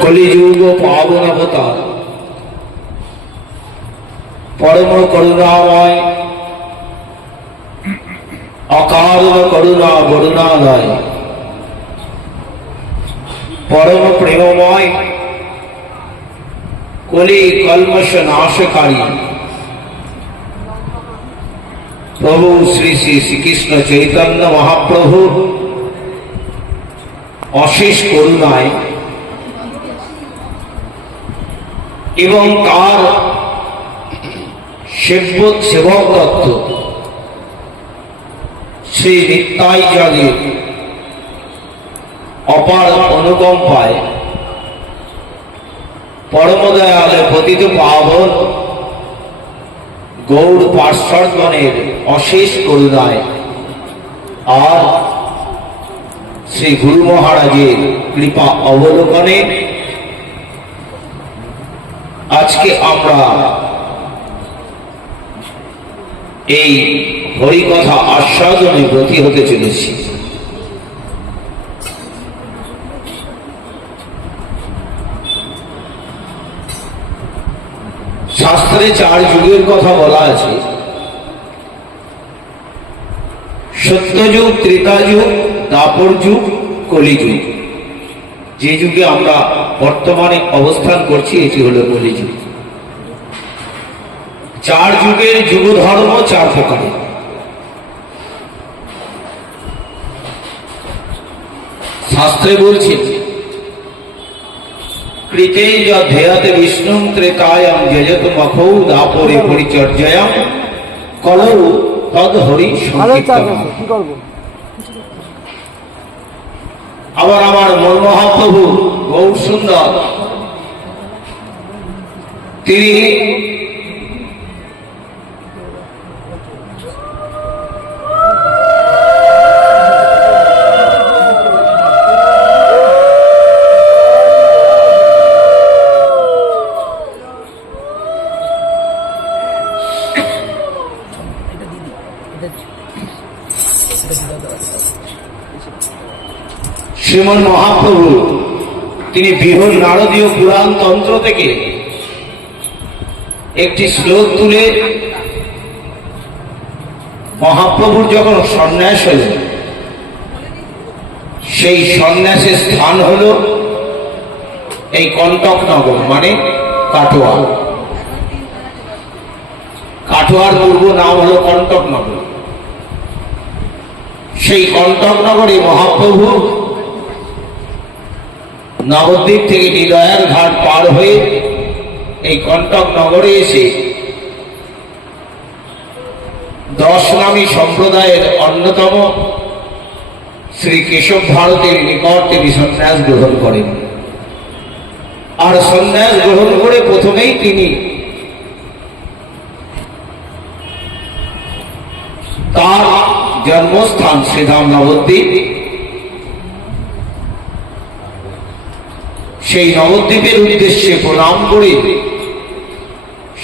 কলিযুগ পাবন অবতার পরম করুণাময় অকারণ করুণা বরুণালয় পরম প্রেমময় কলি কলমশ নাশকারী প্রভু শ্রী শ্রী শ্রীকৃষ্ণ চৈতন্য মহাপ্রভু অশেষ করুণায় এবং তার সেবক দত্ত শ্রী নিতাই জগের অপার অনুকম্পায় পরমদয়ালে পতিত পাবন গৌর পার্শ্বগণের অশেষ করুণায় আর শ্রী গুরু মহারাজের কৃপা অবলোকনে আজকে আমরা এই হরিকথা আস্বাদনে ব্রতী হতে চলেছি। শাস্ত্রে চার যুগের কথা বলা আছে। সত্যযুগ ত্রেতা যুগ দাপর যুগ কলিযুগ। যে যুগে আমরা বর্তমানে অবস্থান করছি এটি হলো কলিযুগ চার যুগের যুগ ধর্ম চার প্রকারের শাস্ত্রে বলছে কৃতে বিষ্ণু ত্রেতায়াম যজত মখৌ দাপরে পরিচর্যায়াম কলৌ তদ হরি আবার আমার মন গৌর সুন্দর। তিনি শ্রীমন মহাপ্রভু তিনি বৃহৎ নারদীয় পুরাণ তন্ত্র থেকে একটি শ্লোক তুলে মহাপ্রভুর যখন সন্ন্যাস হল সেই সন্ন্যাসের স্থান হল এই কণ্টকনগর মানে কাটোয়া কাটোয়ার পূর্ব নাম হলো কণ্টকনগর সেই কণ্টকনগরে মহাপ্রভু নবদ্বীপ থেকে নিলয়ার ঘাট পার হয়ে এই কণ্টক নগরে এসে দশ নামী সম্প্রদায়ের অন্যতম শ্রী কেশব ভারতের নিকট তিনি সন্ন্যাস গ্রহণ করেন। আর সন্ন্যাস গ্রহণ করে প্রথমেই তিনি তার জন্মস্থান শ্রীধাম নবদ্বীপ সেই নবদ্বীপের উদ্দেশ্যে প্রণাম করে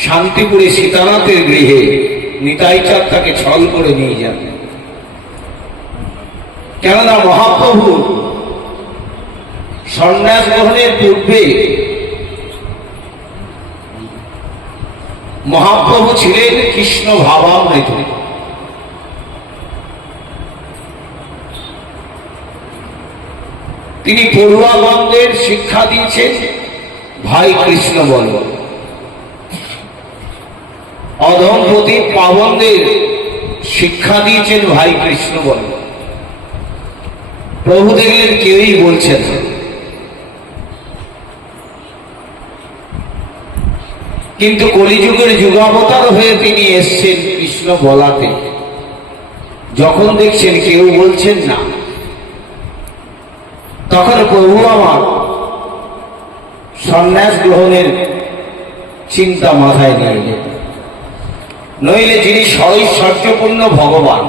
শান্তিপুরে সীতানাথের গৃহে নিতাই চাঁদ তাকে ছল করে নিয়ে যান। কেননা মহাপ্রভু সন্ন্যাস গ্রহণের পূর্বে মহাপ্রভু ছিলেন কৃষ্ণ ভাবামৃত। তিনি পড়ুয়াগণদের শিক্ষা দিয়েছেন। ভাই কৃষ্ণ বল। অধমপতি পাবনদের শিক্ষা দিয়েছেন ভাই কৃষ্ণ বল। প্রভুদেবের কেউই বলছেন কিন্তু কলিযুগের যুগাবতার হয়ে তিনি এসছেন কৃষ্ণ বলাতে। যখন দেখছেন কেউ বলছেন না। তখন প্রভু আমার সন্ন্যাস গ্রহণের চিন্তা মাথায় নিয়ে যেত নইলে যিনি সৈশ্বর্যপূর্ণ ভগবান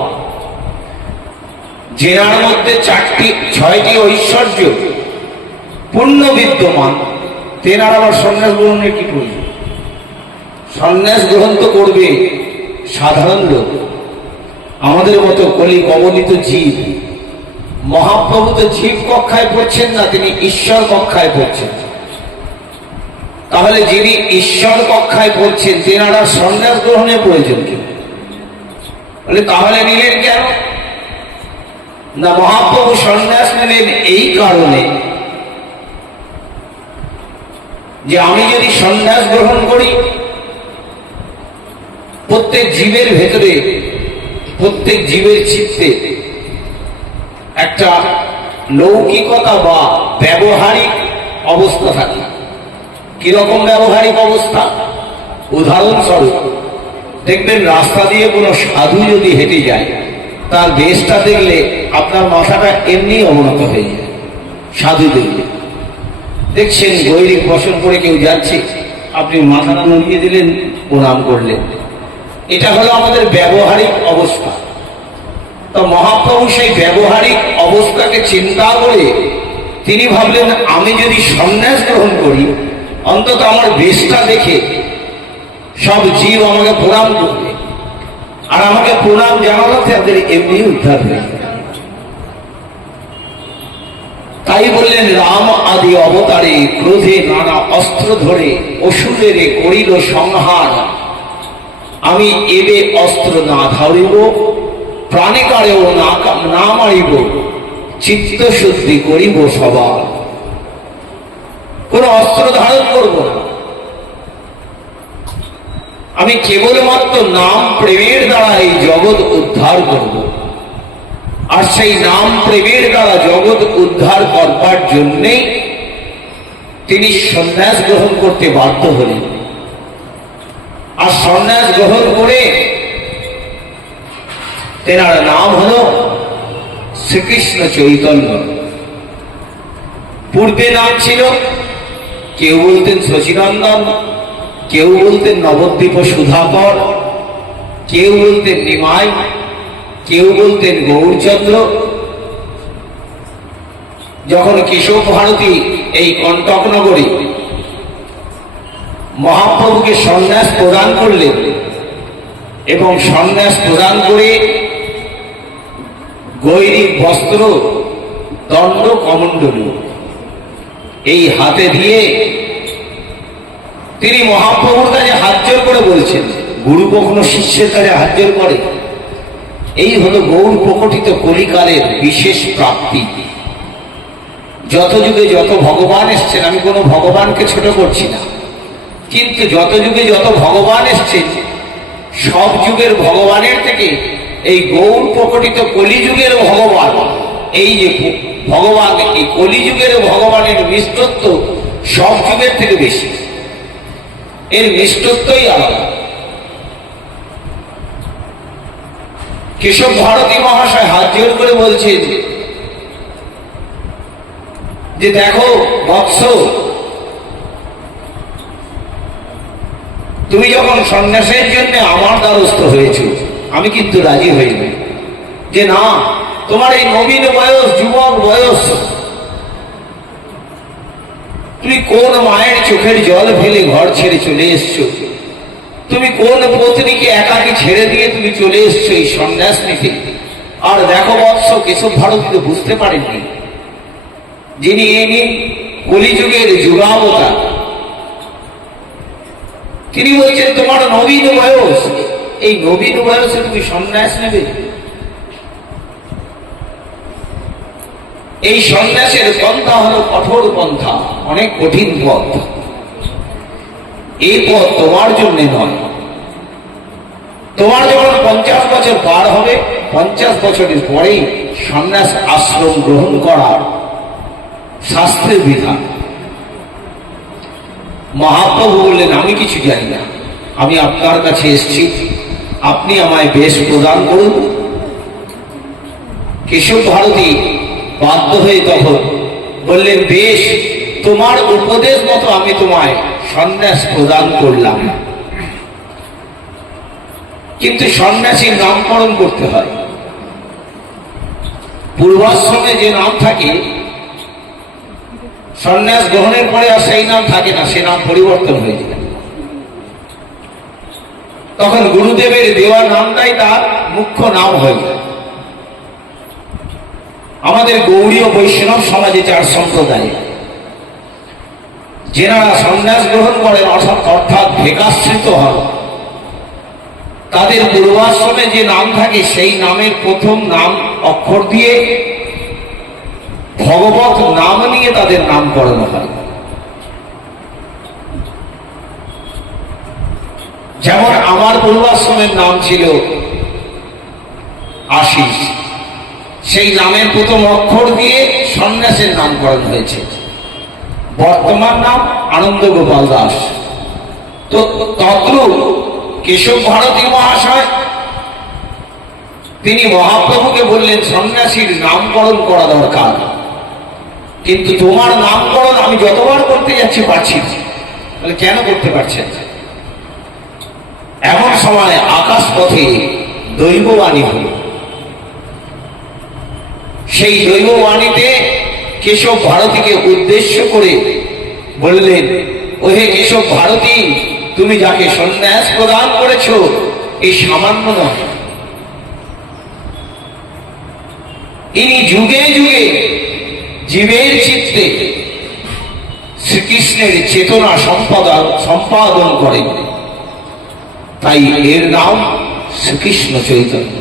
জেনার মধ্যে চারটি, ছয়টি ঐশ্বর্য পূর্ণ বিদ্যমান, তেনার আবার সন্ন্যাস গ্রহণের কি প্রয়োজন? সন্ন্যাস গ্রহণ তো করবে সাধারণ লোক। আমাদের মতো কলি কবলিত জীব মহাপ্রভু তো জীব কক্ষায় পড়ছেন না, তিনি ঈশ্বর কক্ষায় পড়ছেন। তাহলে যিনি ঈশ্বর কক্ষায় পড়ছেন, তেনারা সন্ন্যাস গ্রহণের প্রয়োজন কি তাহলে নিলেন কেন? না, মহাপ্রভু সন্ন্যাস নিলেন এই কারণে যে আমি যদি সন্ন্যাস গ্রহণ করি, প্রত্যেক জীবের ভেতরে, প্রত্যেক জীবের চিত্তে একটা লৌকিকতা বা ব্যবহারিক অবস্থা থাকে। কীরকম ব্যবহারিক অবস্থা? উদাহরণস্বরূপ, দেখবেন রাস্তা দিয়ে কোনো সাধু যদি হেঁটে যায়, তার বেশটা দেখলে আপনার মাথাটা এমনি অবনত হয়ে যায়, সাধু দেখলে। দেখছেন গৈরিক বসন করে কেউ যাচ্ছে, আপনি মাথাটা নড়িয়ে দিলেন, প্রণাম করলেন। এটা হলো আমাদের ব্যবহারিক অবস্থা। তো মহাপ্রভু সেই ব্যবহারিক অবস্থাকে চিন্তা করে তিনি ভাবলেন, আমি যদি সন্ন্যাস গ্রহণ করি, অন্তত আমার বেশটা দেখে সব জীব আমাকে প্রণাম করবে। আর আমাকে প্রণাম জানালো তাদের এমনি উদ্ধার হয়ে তাই বললেন, রাম আদি অবতারে ক্রোধে নানা অস্ত্র ধরে অসুরেরে করিল সংহার। আমি এবে অস্ত্র না ধরিব প্রাণিকারেও না না মারিব চিত্ত শুদ্ধি করিব সবার। কোন অস্ত্র ধারণ করব আমি কেবলমাত্র নাম প্রেমের দ্বারা এই জগৎ উদ্ধার করব। আর সেই নাম প্রেমের দ্বারা জগৎ উদ্ধার করবার জন্যেই তিনি সন্ন্যাস গ্রহণ করতে বাধ্য হলেন। আর সন্ন্যাস গ্রহণ করে তেনার নাম হল শ্রীকৃষ্ণ চৈতন্য। পূর্বে নাম ছিল, কেউ বলতেন শচীনন্দন কেউ বলতেন নবদ্বীপ সুধাকর, কেউ বলতেন নিমাই, কেউ বলতেন গৌরচন্দ্র। যখন কেশব ভারতী এই কণ্টক নগরী মহাপ্রভুকে সন্ন্যাস প্রদান করলেন এবং সন্ন্যাস প্রদান করে গৈরিক বস্ত্র দণ্ড কমণ্ডলী। এই হাতে দিয়ে তিনি মহাপ্রভুর কাছে হাত জোর করে বলছেন, গুরু কখনো শিষ্যের কাছে হাত জোর করে? এই হলো গৌর প্রকটিত কলিকালের বিশেষ প্রাপ্তি। যত যুগে যত ভগবান এসছেন, আমি কোনো ভগবানকে ছোট করছি না, কিন্তু যত যুগে যত ভগবান এসছে সব যুগের ভগবানের থেকে এই গৌর প্রকটিত কলিযুগের ভগবান, এই যে ভগবান, এই কলিযুগের ভগবানের মিষ্টত্ব সব যুগের থেকে বেশি। এর মিষ্টত্বই আলাদা। কেশব ভারতী মহাশয় হাত জোর করে বলছেন যে দেখো, বৎস, তুমি যখন সন্ন্যাসের জন্য আমার দ্বারস্থ হয়েছ আমি কিন্তু রাজি হইনি। যে না, তোমার এই নবীন বয়স, যুবক বয়স, তুমি কোন মায়ের চোখের জল ফেলে ঘর ছেড়ে চলে এসছো? তুমি কোন পত্নীকে একাকে ছেড়ে দিয়ে তুমি চলে এসছো এই সন্ন্যাস নিতে আর দেখো বৎস, কেশব ভারতীকে বুঝতে পারেননি। যিনি ইনি কলিযুগের যুগাবতার। তিনি বলছেন, তোমার নবীন বয়স এই নবীন বয়সে তুমি সন্ন্যাস নেবে? এই সন্ন্যাসের পন্থা হলো কঠোর পন্থা, অনেক কঠিন পথ। এই পথ তোমার জন্য নয়। তোমার যখন পঞ্চাশ বছর পার হবে, পঞ্চাশ বছরের পরেই সন্ন্যাস আশ্রম গ্রহণ করার শাস্ত্রের বিধান। মহাপ্রভু বললেন, আমি কিছু জানি না। আমি আপনার কাছে এসেছি। আপনি আমায় বেশ প্রদান করুন। কেশব ভারতী বাধ্য হয়ে তখন বললেন, বেশ, তোমার উপদেশ মতো আমি তোমায় সন্ন্যাস প্রদান করলাম। কিন্তু সন্ন্যাসীর নামকরণ করতে হয়। পূর্বাশ্রমে যে নাম থাকে, সন্ন্যাস গ্রহণের পরে আর সেই নাম থাকে না, সে নাম পরিবর্তন হয়ে যায়। তখন গুরুদেবের দেওয়া নামটাই তার মুখ্য নাম হয়ে আমাদের গৌরীয় বৈষ্ণব সমাজে চার সম্প্রদায়। যেনারা সন্ন্যাস গ্রহণ করেন, অর্থাৎ ভেকাশ্রিত হন, তাদের পূর্বাশ্রমে যে নাম থাকে, সেই নামের প্রথম নাম অক্ষর দিয়ে ভগবত নাম নিয়ে তাদের নামকরণ হয়। যেমন আমার পূর্বাশ্রমের নাম ছিল আশিস। সেই নামের প্রথম অক্ষর দিয়ে সন্ন্যাসের নামকরণ হয়েছে। বর্তমান নাম আনন্দ গোপাল দাস। তো তদ্রূপ কেশব ভারতী মহাশয়, তিনি মহাপ্রভুকে বললেন, সন্ন্যাসীর নামকরণ করা দরকার। কিন্তু তোমার নামকরণ আমি যতবার করতে যাচ্ছি, পারছি কেন করতে পারছেন? এমন সময় আকাশ পথে দৈববাণী হল। সেই দৈববাণীতে কেশব ভারতীকে উদ্দেশ্য করে বললেন, ওহে কেশব ভারতী, তুমি যাকে সন্ন্যাস প্রদান করেছ এই সামান্য নয়। ইনি যুগে যুগে জীবের চিত্তে শ্রীকৃষ্ণের চেতনা সম্পাদন সম্পাদন করেন। তাই এর নাম শ্রীকৃষ্ণ চৈতন্য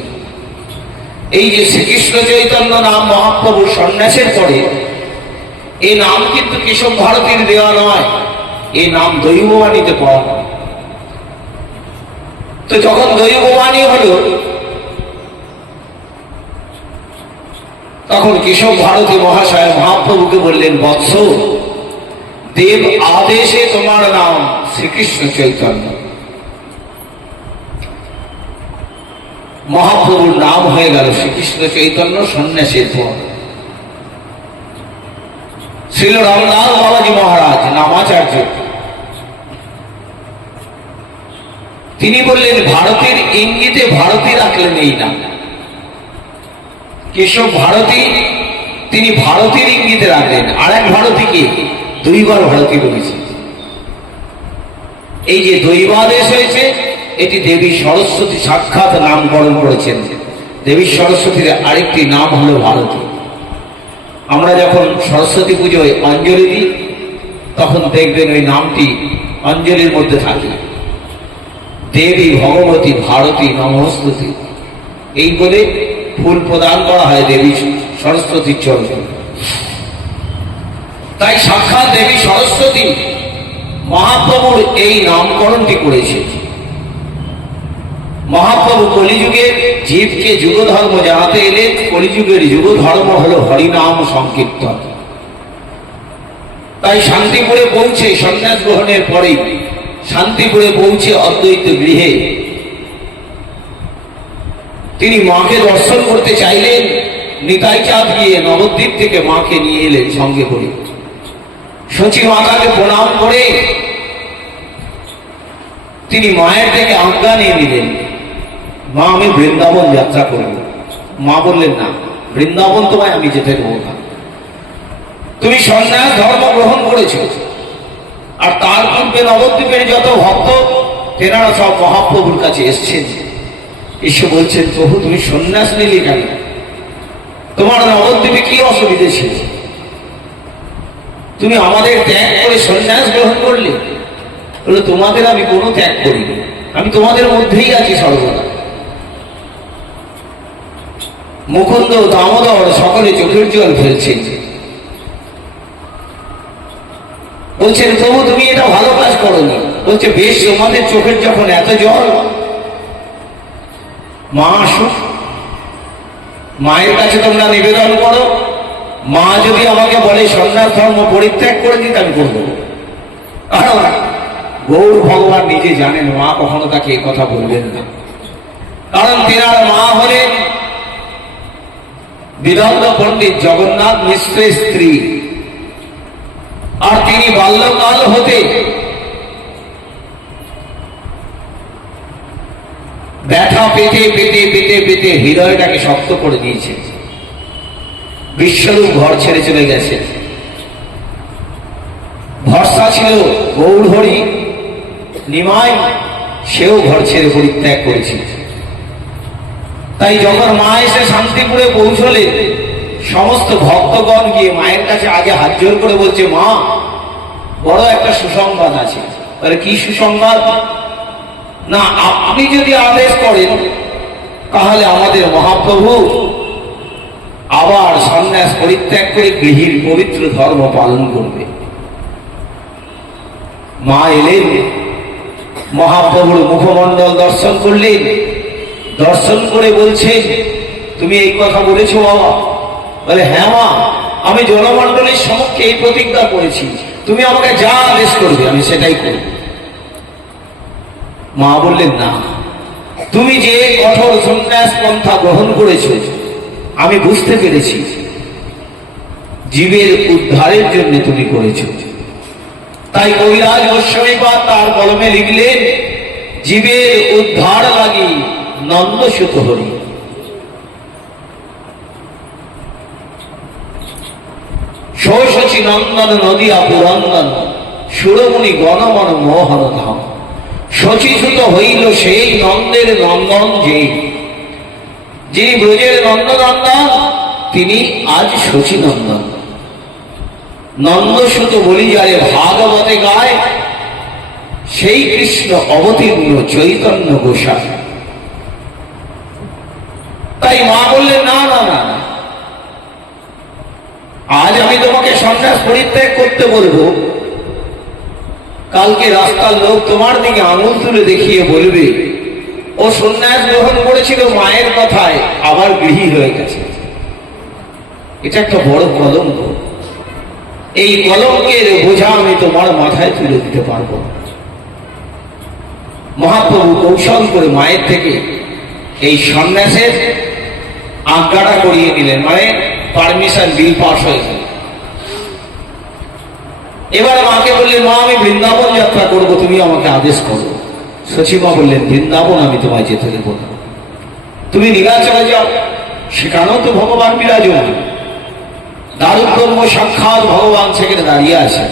এই যে শ্রীকৃষ্ণ চৈতন্য নাম মহাপ্রভুর সন্ন্যাসের পরে এই নাম কিন্তু কেশব ভারতীর দেওয়া নয় এই নাম দৈববাণীতে পাওয়া। তো যখন দৈববাণী হলো, তখন কেশব ভারতী মহাশয় মহাপ্রভুকে বললেন, বৎস, দেব আদেশে তোমার নাম শ্রীকৃষ্ণ চৈতন্য মহাপ্রভুর নাম হয়ে গেল শ্রীকৃষ্ণ চৈতন্য সন্ন্যাসের পর। শ্রীল রামলাল বাবাজি মহারাজ, নামাচার্য। তিনি বললেন, ভারতের ইঙ্গিতে ভারতী রাখলেন এই নাম কেশব ভারতী, তিনি ভারতের ইঙ্গিতে রাখলেন। আর এক ভারতীকে দুইবার ভারতী বলেছে। এই যে দৈবাদেশ হয়েছে এটি দেবী সরস্বতী সাক্ষাৎ নামকরণ করেছেন। দেবী সরস্বতীর আরেকটি নাম হলো ভারতী। আমরা যখন সরস্বতী পুজোয় অঞ্জলি দিই, তখন দেখবেন ওই নামটি অঞ্জলির মধ্যে থাকে। দেবী ভগবতী ভারতী নমস্তুতি। এই বলে ফুল প্রদান করা হয় দেবী সরস্বতীর চরণে। তাই সাক্ষাৎ দেবী সরস্বতী মহাপ্রভুর এই নামকরণটি করেছে। মহাপ্রভু কলিযুগে জীবকে যুগ ধর্ম জানাতে এলে কলিযুগের যুগ ধর্ম হলো হরিনাম সংকীর্তন। তাই শান্তিপুরে পৌঁছে সন্ন্যাস গ্রহণের পরে শান্তিপুরে পৌঁছে অদ্বৈত গৃহে তিনি মাকে দর্শন করতে চাইলেন নিতাই চাঁদ গিয়ে নবদ্বীপ থেকে মাকে নিয়ে এলেন সঙ্গে করে। সচি মাতাকে প্রণাম করে তিনি মায়ের থেকে আজ্ঞা নিয়ে নিলেন। মা, আমি বৃন্দাবন যাত্রা করব। মা বললেন, না, বৃন্দাবন তোমায় আমি যেতে দেবো না। তুমি সন্ন্যাস ধর্ম গ্রহণ করেছ। আর তার পূর্বে নবদ্বীপের যত ভক্ত, তেনারা সব মহাপ্রভুর কাছে এসছেন। এসে বলছেন, প্রভু, তুমি সন্ন্যাস নিলে কেন? তোমার নবদ্বীপে কি অসুবিধে ছিল? তুমি আমাদের ত্যাগ করে সন্ন্যাস গ্রহণ করলে? বলে, তোমাদের আমি কোনো ত্যাগ করিনি। আমি তোমাদের মধ্যেই আছি সর্বদা। মুকুন্দ দামোদর সকলে চোখের জল ফেলছে। বলছেন, প্রভু, তুমি এটা ভালো কাজ করনি। বলছে, বেশ, তোমাদের চোখের যখন এত জল, মা আসুক। মায়ের কাছে তোমরা নিবেদন করো। মা যদি আমাকে বলে সন্ন্যাস ধর্ম পরিত্যাগ করে দিতে, আমি করব। কারণ গৌর ভগবান নিজে জানেন, মা কখনো তাকে কথা বলবেন না। কারণ তেনার মা হলেন বিদগ্ধ পণ্ডিত জগন্নাথ মিশ্রের স্ত্রী। আর তিনি বাল্যকাল হতে ব্যথা পেতে পেতে পেতে পেতে হৃদয়টাকে শক্ত করে দিয়েছে। বিশ্বরূপ ঘর ছেড়ে চলে গেছে। ভরসা ছিল গৌরহরি নিমাই, সেও ঘর ছেড়ে পরিত্যাগ করেছে। তাই যখন মা এসে শান্তিপুরে পৌঁছলে, সমস্ত ভক্তগণ গিয়ে মায়ের কাছে আগে হাত জোর করে বলছে, মা, বড় একটা সুসংবাদ আছে। কি সুসংবাদ? না আপনি যদি আদেশ করেন, তাহলে আমাদের মহাপ্রভু আবার সন্ন্যাস পরিত্যাগ করে গৃহীর পবিত্র ধর্ম পালন করবে। মা এলেন, মহাপ্রভুর মুখমণ্ডল দর্শন করলেন। দর্শন করে বলছেন তুমি এই কথা বলেছ বাবা? বলে হ্যাঁ মা, আমি জনমণ্ডলের সমক্ষে এই প্রতিজ্ঞা করেছি। তুমি আমাকে যা আদেশ করবে, আমি সেটাই করব। মা বললেন, না, তুমি যে কঠোর সন্ন্যাস পন্থা গ্রহণ করেছ, আমি বুঝতে পেরেছি। জীবের উদ্ধারের জন্য তুমি করেছ। তাই কবিরাজ গোস্বামীপাদ তার কলমে লিখলেন, জীবের উদ্ধার লাগি নন্দ সুত হরি সৌশচী নন্দন, নদিয়া পুরন্দন, সুরমণি গণমন মোহন ধাম। শচীসূত হইল সেই নন্দের নন্দন যে যিনি ব্রজের নন্দনন্দন তিনি আজ শচী শচীনন্দন নন্দসুত বলি যারে ভাগবতে গায়, সেই কৃষ্ণ অবতীর্ণ চৈতন্য গোসাই। তাই মা বললেন, না না না। আজ আমি তোমাকে সন্ন্যাস পরিত্যাগ করতে বলব কালকে রাস্তার লোক তোমার দিকে আঙুল তুলে দেখিয়ে বলবে, ও সন্ন্যাস গ্রহণ করেছিল মায়ের কথায়, আবার গৃহী হয়ে গেছে এটা একটা বড় কলঙ্ক এই কলঙ্কের বোঝা আমি তোমার মাথায় তুলে দিতে পারব। মহাপ্রভু কৌশল করে মায়ের থেকে এই সন্ন্যাসের আজ্ঞাটা করিয়ে নিলেন মানে পারমিশন বিল পাস হয়ে গেল এবার মাকে বললেন, মা, আমি বৃন্দাবন যাত্রা করব, তুমি আমাকে আদেশ করো। সচিমা বললেন, বৃন্দাবন আমি তোমায় যেতে দেবো তুমি নীলাচলে যাও, সেখানেও তো ভগবান বিরাজমান। দারুণ সাক্ষাৎ ভগবান সেখানে দাঁড়িয়ে আছে।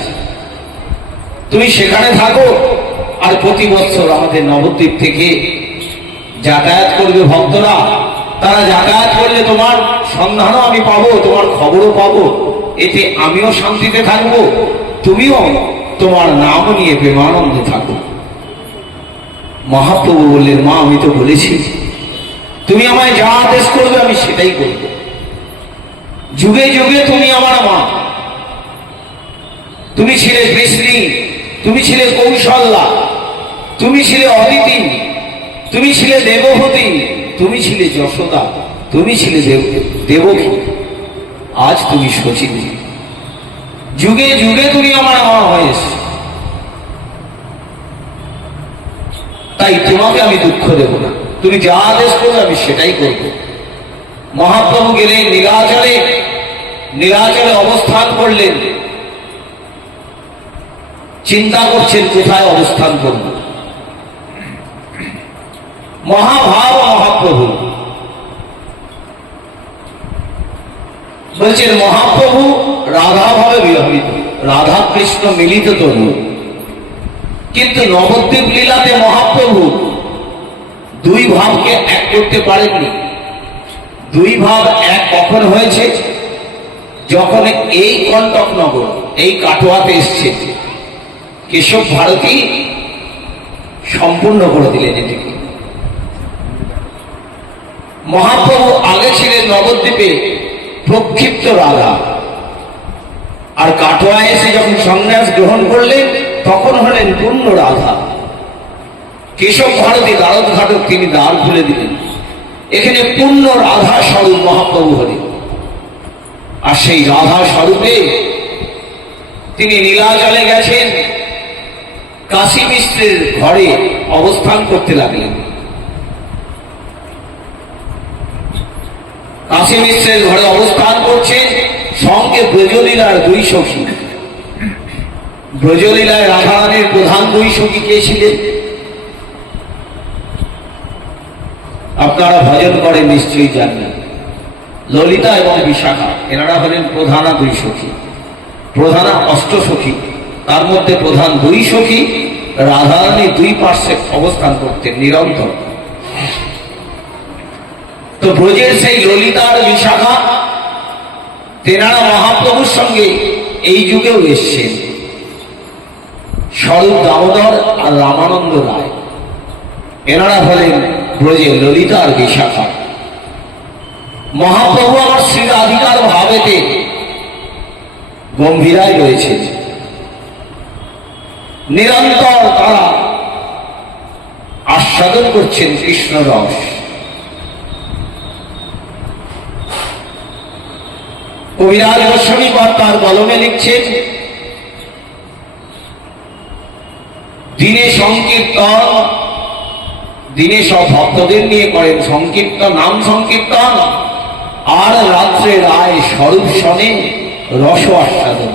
তুমি সেখানে থাকো, আর প্রতি বছর আমাদের নবদ্বীপ থেকে যাতায়াত করবে ভক্তরা। তারা যাতায়াত করলে তোমার সন্ধানও আমি পাবো, তোমার খবরও পাবো। এতে আমিও শান্তিতে থাকব, তুমিও তোমার নাম নিয়ে প্রেমানন্দে থাকো। মহাপ্রভু বললেন, মা, আমি তো বলেছি, তুমি আমায় যা আদেশ করবে, আমি সেটাই করব। যুগে যুগে তুমি আমার মা। তুমি ছিলে বৃষ্ণি তুমি ছিলে কৌশল্যা, তুমি ছিলে অদিতি, তুমি ছিলে দেবহতী তুমি ছিলে যশোদা, তুমি ছিলে দেব, দেবকী। আজ তুমি শচীনী যুগে যুগে তুমি আমার মা হয়েছে তাই তোমাকে আমি দুঃখ দেব না। তুমি যা আদেশ করবে আমি সেটাই করব। মহাপ্রভু গেলেন নীলাচলে নীলাচলে অবস্থান করলেন। চিন্তা করছেন কোথায় অবস্থান করব। মহাভাব মহাপ্রভু। বলছেন, মহাপ্রভু রাধা ভাবে বিবাহিত রাধা কৃষ্ণ মিলিত তরু। কিন্তু নবদ্বীপ লীলাতে মহাপ্রভু দুই ভাবকে এক করতে পারেননি। দুই ভাব এক কখন হয়েছে? যখন এই কণ্টকনগর এই কাটোয়াতে এসছে। কেশব ভারতী সম্পূর্ণ করে দিলেন এটিকে। মহাপ্রভু আগে ছিলেন নবদ্বীপে প্রক্ষিপ্ত রাধা আর কাটোয়া এসে যখন সন্ন্যাস গ্রহণ করলেন, তখন হলেন পূর্ণ রাধা কেশব ভারতী দ্বারদ ঘাটক তিনি দ্বার খুলে দিলেন। এখানে পূর্ণ রাধা স্বরূপ মহাপ্রভু হলেন। আর সেই রাধা স্বরূপে তিনি নীলাচলে গেছেন, কাশী মিশ্রের ঘরে অবস্থান করতে লাগলেন। মিশ্রের ঘরে অবস্থান করছেন সঙ্গে ব্রজলীলার দুই সখী। ব্রজলীলায় রাধারানীর প্রধান দুই সখী কে ছিলেন? আপনারা ভজন করেন, নিশ্চয়ই জানেন। ললিতা এবং বিশাখা, এনারা হলেন প্রধানা দুই সখী। প্রধানা অষ্ট সখী, তার মধ্যে প্রধান দুই সখী, রাধারানী দুই পার্শ্বে অবস্থান করতেন, নিরন্তর। তো ব্রজের সেই ললিতার বিশাখা তেনারা মহাপ্রভুর সঙ্গে এই যুগেও এসছেন। স্বরূপ দামোদর আর রামানন্দ রায়। এনারা হলেন ব্রজে ললিতা আর বিশাখা। মহাপ্রভু আমার শ্রী রাধিকার ভাবেতে গম্ভীরায় রয়েছে নিরন্তর তারা আস্বাদন করছেন কৃষ্ণ রস। কবিরাজ গোস্বামী তার কলমে লিখছেন, দিনে সংকীর্তন, দিনে সব ভক্তদের নিয়ে করেন সংকীর্তন, নাম সংকীর্তন, আর রাত্রে রায় স্বরূপ সনে রস আস্বাদন।